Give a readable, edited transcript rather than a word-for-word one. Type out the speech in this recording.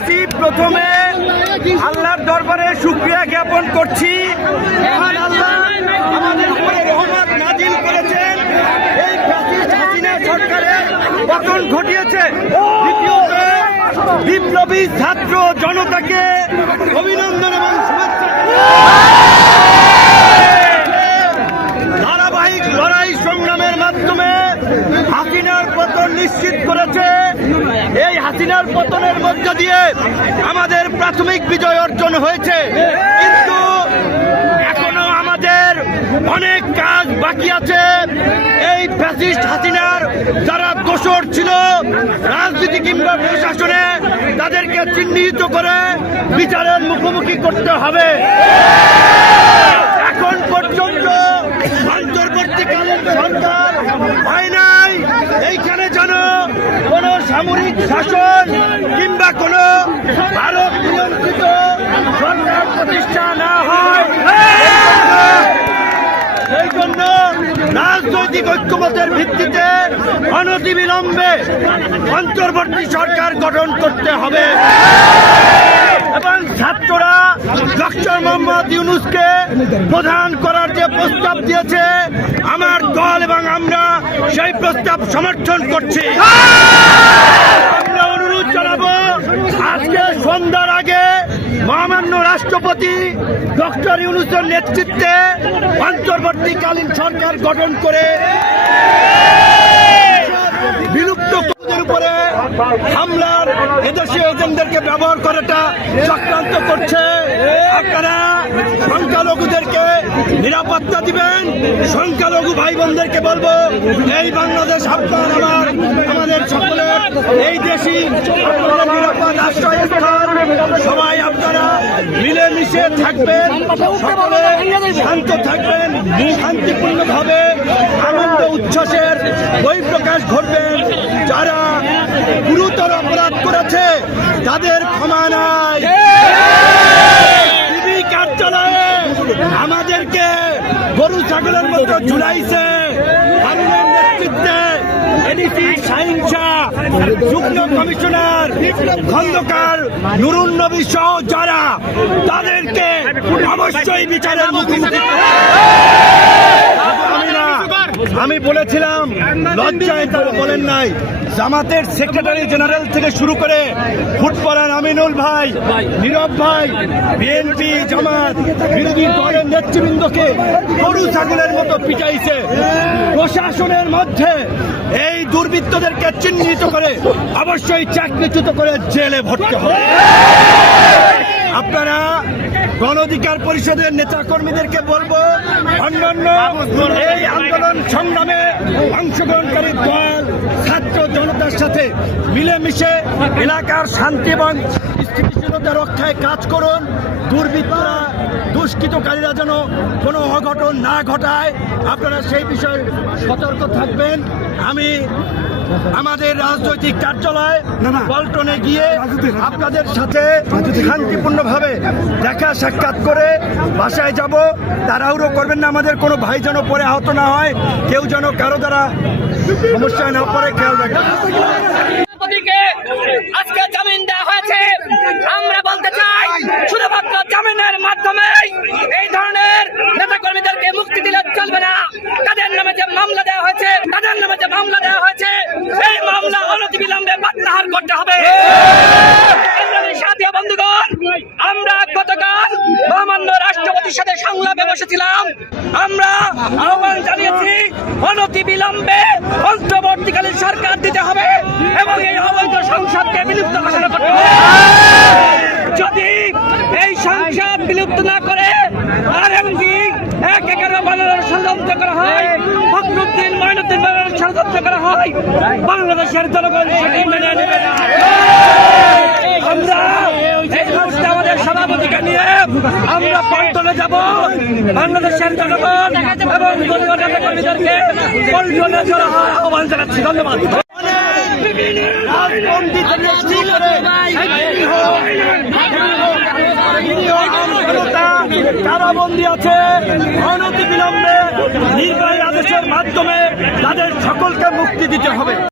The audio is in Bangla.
বলতেছি, প্রথমে আল্লাহর দরবারে শুকরিয়া জ্ঞাপন করছি। মহান আল্লাহ আমাদের উপরে রহমত নাজিল করেছেন, এই ফ্যাসিস্ট হাসিনা সরকারের পতন ঘটিয়েছে। দ্বিতীয়ত, বিপ্লবী ছাত্র জনতাকে অভিনন্দন এবং শুভেচ্ছা। ধারাবাহিক লড়াই সংগ্রামের মাধ্যমে হাসিনার পতন নিশ্চিত করেছে। এই হাসিনার পতনের মধ্য দিয়ে আমাদের প্রাথমিক বিজয় অর্জন হয়েছে, কিন্তু এখনো আমাদের অনেক কাজ বাকি আছে। এই ফ্যাসিস্ট হাসিনার যারা দোষর ছিল রাজনীতি কিংবা প্রশাসনে, তাদেরকে চিহ্নিত করে বিচারের মুখোমুখি করতে হবে। এখন পর্যন্ত অন্তর্বর্তীকালীন সরকার হয় নাই, এইখানে যেন কোন সামরিক শাসন কিংবা কোন ভারত নিয়ন্ত্রিত সরকার প্রতিষ্ঠা না হয়। এই জন্য রাজনৈতিক ঐক্যমতের ভিত্তিতে অনতিবিলম্বে অন্তর্বর্তী সরকার গঠন করতে হবে এবং ছাত্ররা ডক্টর মোহাম্মদ ইউনূসকে প্রধান করার যে প্রস্তাব দিয়েছে, আমার দল এবং আমরা সেই প্রস্তাব সমর্থন করছি। আমরা অনুরোধ জানাবো, আজকে সন্ধ্যার আগে মহামান্য রাষ্ট্রপতি ডক্টর ইউনূসের নেতৃত্বে অন্তর্বর্তীকালীন সরকার গঠন করে বিলুপ্ত কুকুরদের উপরে হামলার এদেশীয় এজেন্টদেরকে ব্যবহার করাটা চক্রান্ত করছে। আপনারা সংখ্যালঘুদেরকে নিরাপত্তা দিবেন। সংখ্যালঘু ভাই বোনদেরকে বলবো, এই বাংলাদেশ আপনার আমার আমাদের সকলের, এই দেশই আপনাদের নিরাপদ আশ্রয়স্থল। সবাই আপনারা মিলেমিশে থাকবেন, সকলে শান্ত থাকবেন, শান্তিপূর্ণভাবে আনন্দ উচ্ছ্বাসের বহিঃপ্রকাশ ঘটবেন। যারা গুরুতর অপরাধ করেছে তাদের ক্ষমা নাই। টিভি কার্যালয়ে আমাদেরকে গরু ছাগলের মতো ঝুলাইছে। হারুনের নেতৃত্বে এডিসি শাহীন শাহ, যুগ্ম কমিশনার খন্দকার নুরুন নবী সহ যারা, তাদেরকে অবশ্যই বিচারের মুখোমুখি। আমি বলেছিলাম, লজ্জায় তারা বলেন নাই। জামাতের সেক্রেটারি জেনারেল থেকে শুরু করে ফুটবলার আমিনুল ভাই, নীরব ভাই, বিএনপি জামাত বিরোধী দলের নেতৃবৃন্দকে গরু ছাগলের মতো পিটাইছে। প্রশাসনের মধ্যে এই দুর্বৃত্তদেরকে চিহ্নিত করে অবশ্যই চাকরিচ্যুত করে জেলে ভরতে হবে। আপনারা গণ অধিকার পরিষদের নেতা কর্মীদেরকে বলবো, অন্যান্য এই আন্দোলন সংগ্রামে অংশগ্রহণকারী দল ছাত্র জনতার সাথে মিলেমিশে এলাকার শান্তি এবং স্থিতিশীলতা রক্ষায় কাজ করুন। দুর্বৃত্তরা, দুষ্কৃতকারীরা যেন কোনো অঘটন না ঘটায়, আপনারা সেই বিষয়ে সতর্ক থাকবেন। আমি আমাদের রাজনৈতিক কার্যালয় পল্টনে গিয়ে আপনাদের সাথে শান্তিপূর্ণভাবে দেখা সাক্ষাৎ করে বাসায় যাব। তাড়াহুড়ো করবেন না, আমাদের কোনো ভাই যেন পরে আহত না হয়, কেউ যেন কারো দ্বারা সমস্যায় না পড়ে, খেয়াল রাখবেন। আজকে জামিন দেওয়া হয়েছে। আমরা বলতে চাই, শুধুমাত্র জামিনের মাধ্যমে এই ধরনের নেতা কর্মীদেরকে মুক্তি দিলে চলবে না। তাদের নামে যে মামলা দেওয়া হয়েছে, এই মামলা অনতিবিলম্বে প্রত্যাহার করতে হবে। সাথী বন্ধুগণ, আমরা গতকাল মহামান্য রাষ্ট্রপতির সাথে সংলাপে বসেছিলাম। আমরা আহ্বান জানিয়েছি, অনতিবিলম্বে অন্তর্বর্তীকালীন সরকার দিতে হবে এবং এই অবৈধ সংসদকে বিলুপ্ত ঘোষণা করতে হবে। যদি এই সংসদ বিলুপ্ত না করে আরএমপি ১/১১ বানানোর ষড়যন্ত্র করা হয়, ফখরুদ্দিন মঈনুদ্দিন বানানোর ষড়যন্ত্র করা হয়, বাংলাদেশের জনগণ সেটি মেনে নেবে না। আমরা এই মুহূর্তে আমাদের সভাপতিকে নিয়ে আমরা পল্টনে যাব। বাংলাদেশের জনগণ এবং দলীয় নেতা কর্মীদেরকে পল্টনে জড়ো হওয়ার আহ্বান জানাচ্ছি। ধন্যবাদ। কারাবন্দী আছে, অনতিবিলম্বে নির্বাহী আদেশের মাধ্যমে তাদের সকলকে মুক্তি দিতে হবে।